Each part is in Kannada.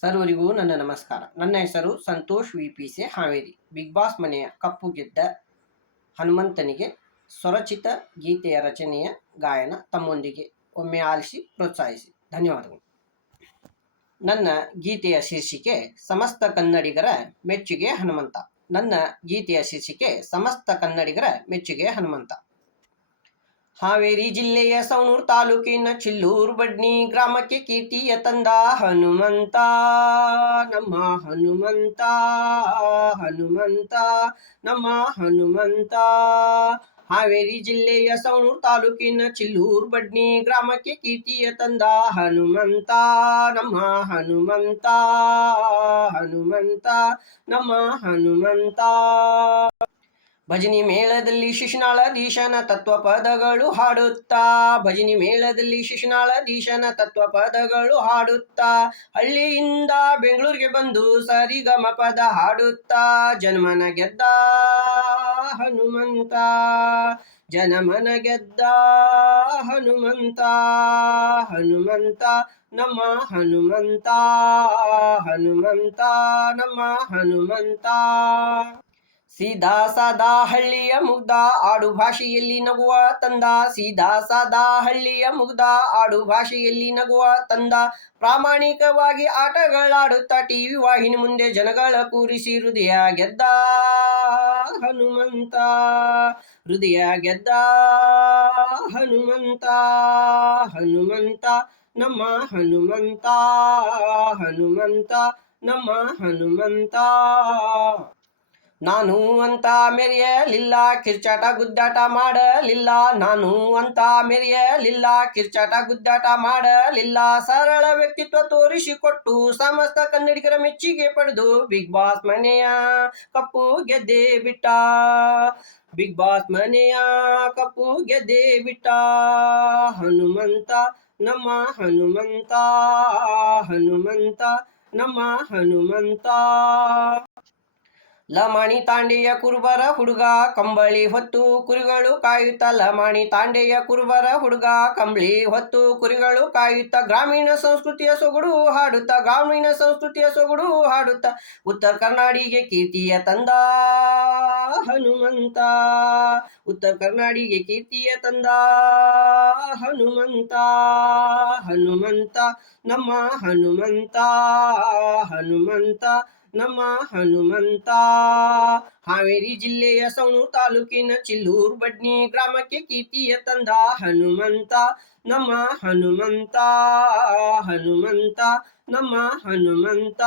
ಸರ್ವರಿಗೂ ನನ್ನ ನಮಸ್ಕಾರ. ನನ್ನ ಹೆಸರು Santosh V P C Haveri. Bigg Boss ಮನೆಯ ಕಪ್ಪು ಗೆದ್ದ ಹನುಮಂತನಿಗೆ ಸ್ವರಚಿತ ಗೀತೆಯ ರಚನೆಯ ಗಾಯನ ತಮ್ಮೊಂದಿಗೆ ಒಮ್ಮೆ ಆಲಿಸಿ ಪ್ರೋತ್ಸಾಹಿಸಿ. ಧನ್ಯವಾದಗಳು. ನನ್ನ ಗೀತೆಯ ಶೀರ್ಷಿಕೆ ಸಮಸ್ತ ಕನ್ನಡಿಗರ ಮೆಚ್ಚುಗೆ ಹನುಮಂತ. ನನ್ನ ಗೀತೆಯ ಶೀರ್ಷಿಕೆ ಸಮಸ್ತ ಕನ್ನಡಿಗರ ಮೆಚ್ಚುಗೆ ಹನುಮಂತ. ಹಾವೇರಿ ಜಿಲ್ಲೆಯ ಸವಣೂರು ತಾಲೂಕಿನ ಚಿಲ್ಲೂರು ಬಡ್ನಿ ಗ್ರಾಮಕ್ಕೆ ಕೀರ್ತಿಯ ತಂದ ಹನುಮಂತ. ನಮ್ಮ ಹನುಮಂತ ಹನುಮಂತ, ನಮ್ಮ ಹನುಮಂತ. ಹಾವೇರಿ ಜಿಲ್ಲೆಯ ಸವಣೂರು ತಾಲೂಕಿನ ಚಿಲ್ಲೂರು ಬಡ್ನಿ ಗ್ರಾಮಕ್ಕೆ ಕೀರ್ತಿಯ ತಂದ ಹನುಮಂತ. ನಮ್ಮ ಹನುಮಂತ ಹನುಮಂತ, ನಮ್ಮ ಹನುಮಂತ. ಭಜನಿ ಮೇಳದಲ್ಲಿ ಶಿಶುನಾಳಧೀಶನ ತತ್ವ ಪದಗಳು ಹಾಡುತ್ತಾ, ಭಜನಿ ಮೇಳದಲ್ಲಿ ಶಿಶುನಾಳಧೀಶನ ತತ್ವ ಪದಗಳು ಹಾಡುತ್ತಾ, ಹಳ್ಳಿಯಿಂದ ಬೆಂಗಳೂರಿಗೆ ಬಂದು ಸರಿಗಮ ಪದ ಹಾಡುತ್ತಾ, ಜನ್ಮನ ಗೆದ್ದ ಹನುಮಂತ, ಜನಮನ ಗೆದ್ದ ಹನುಮಂತ ಹನುಮಂತ ನಮ್ಮ ಹನುಮಂತ ಹನುಮಂತ ನಮ್ಮ ಹನುಮಂತ. ಸೀದಾ ಸಾದಾ ಹಳ್ಳಿಯ ಮುಗ್ದ ಆಡು ಭಾಷೆಯಲ್ಲಿ ನಗುವ ತಂದ. ಸೀದಾ ಸಾದಾ ಹಳ್ಳಿಯ ಮುಗ್ದ ಆಡು ಭಾಷೆಯಲ್ಲಿ ನಗುವ ತಂದ. ಪ್ರಾಮಾಣಿಕವಾಗಿ ಆಟಗಳಾಡುತ್ತಾ ಟಿವಿ ವಾಹಿನಿ ಮುಂದೆ ಜನಗಳ ಕೂರಿಸಿ ಹೃದಯ ಗೆದ್ದ. ಹನುಮಂತ, ಹೃದಯ ಗೆದ್ದ. ಹನುಮಂತ ಹನುಮಂತ, ನಮ್ಮ ಹನುಮಂತ ಹನುಮಂತ, ನಮ್ಮ ಹನುಮಂತ. ನಾನು ಅಂತ ಮೆರೆಯಲಿಲ್ಲ, ಕಿರ್ಚಾಟ ಗುದ್ದಾಟ ಮಾಡಲಿಲ್ಲ. ನಾನು ಅಂತ ಮೆರೆಯಲಿಲ್ಲ, ಕಿರ್ಚಾಟ ಗುದ್ದಾಟ ಮಾಡಲಿಲ್ಲ. ಸರಳ ವ್ಯಕ್ತಿತ್ವ ತೋರಿಸಿಕೊಟ್ಟು ಸಮಸ್ತ ಕನ್ನಡಿಗರ ಮೆಚ್ಚುಗೆ ಪಡೆದು ಬಿಗ್ ಬಾಸ್ ಮನೆಯ ಕಪ್ಪು ಗೆದ್ದೆ ಬಿಟ್ಟ. ಬಿಗ್ ಬಾಸ್ ಮನೆಯ ಕಪ್ಪು ಗೆದ್ದೆ ಬಿಟ್ಟ. ಹನುಮಂತ, ನಮ್ಮ ಹನುಮಂತ ಹನುಮಂತ, ನಮ್ಮ ಹನುಮಂತ. ಲಮಾಣಿ ತಾಂಡೆಯ ಕುರುಬರ ಹುಡುಗ ಕಂಬಳಿ ಹೊತ್ತು ಕುರಿಗಳು ಕಾಯುತ್ತ ಲಮಾಣಿ ತಾಂಡೆಯ ಕುರುಬರ ಹುಡುಗ ಕಂಬಳಿ ಹೊತ್ತು ಕುರಿಗಳು ಕಾಯುತ್ತ ಗ್ರಾಮೀಣ ಸಂಸ್ಕೃತಿಯ ಸೊಗಡು ಹಾಡುತ್ತ, ಗ್ರಾಮೀಣ ಸಂಸ್ಕೃತಿಯ ಸೊಗಡು ಹಾಡುತ್ತ, ಉತ್ತರ ಕರ್ನಾಡಿಗೆ ಕೀರ್ತಿಯ ತಂದ ಹನುಮಂತ, ಉತ್ತರ ಕರ್ನಾಡಿಗೆ ಕೀರ್ತಿಯ ತಂದ ಹನುಮಂತ ಹನುಮಂತ, ನಮ್ಮ ಹನುಮಂತ ಹನುಮಂತ. ನಮ್ಮ ಹನುಮಂತ. ಹಾವೇರಿ ಜಿಲ್ಲೆಯ ಸವಣೂರು ತಾಲೂಕಿನ ಚಿಲ್ಲೂರು ಬಡ್ನಿ ಗ್ರಾಮಕ್ಕೆ ಕೀರ್ತಿಯ ತಂದ ಹನುಮಂತ. ನಮ್ಮ ಹನುಮಂತ ಹನುಮಂತ, ನಮ್ಮ ಹನುಮಂತ.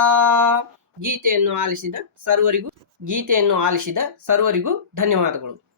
ಗೀತೆಯನ್ನು ಆಲಿಸಿದ ಸರ್ವರಿಗೂ, ಗೀತೆಯನ್ನು ಆಲಿಸಿದ ಸರ್ವರಿಗೂ ಧನ್ಯವಾದಗಳು.